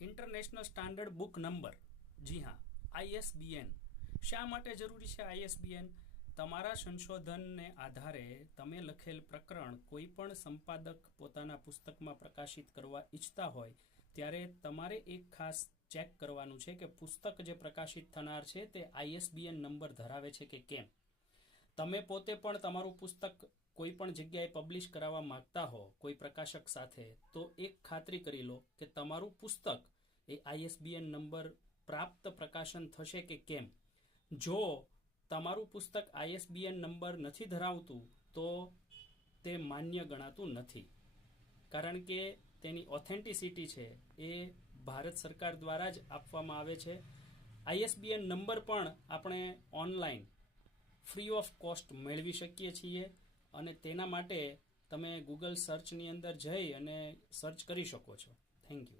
International standard book number, જી હા, ISBN. શા માટે જરૂરી છે ISBN? તમારા સંશોધનને આધારે તમે લખેલ પ્રકરણ કોઈ પણ સંપાદક પોતાના પુસ્તકમાં પ્રકાશિત કરવા ઈચ્છતા હોય ત્યારે તમારે એક ખાસ ચેક કરવાનું છે કે પુસ્તક જે પ્રકાશિત થનાર છે તે ISBN નંબર ધરાવે છે કે કેમ. તમે પોતે પણ તમારું પુસ્તક કોઈ પણ જગ્યાએ પબ્લિશ કરાવવા માંગતા હો કોઈ પ્રકાશક સાથે, તો એક ખાતરી કરી લો કે તમારું પુસ્તક એ ISBN નંબર પ્રાપ્ત પ્રકાશન થશે કે કેમ. જો તમારું પુસ્તક ISBN નંબર નથી ધરાવતું તો તે માન્ય ગણાતું નથી, કારણ કે તેની ઓથેન્ટિસિટી છે એ ભારત સરકાર દ્વારા જ આપવામાં આવે છે. ISBN નંબર પણ આપણે ઓનલાઈન ફ્રી ઓફ કોસ્ટ મેળવી શકીએ છીએ અને તેના માટે તમે ગૂગલ સર્ચની અંદર જઈ અને સર્ચ કરી શકો છો. Thank you.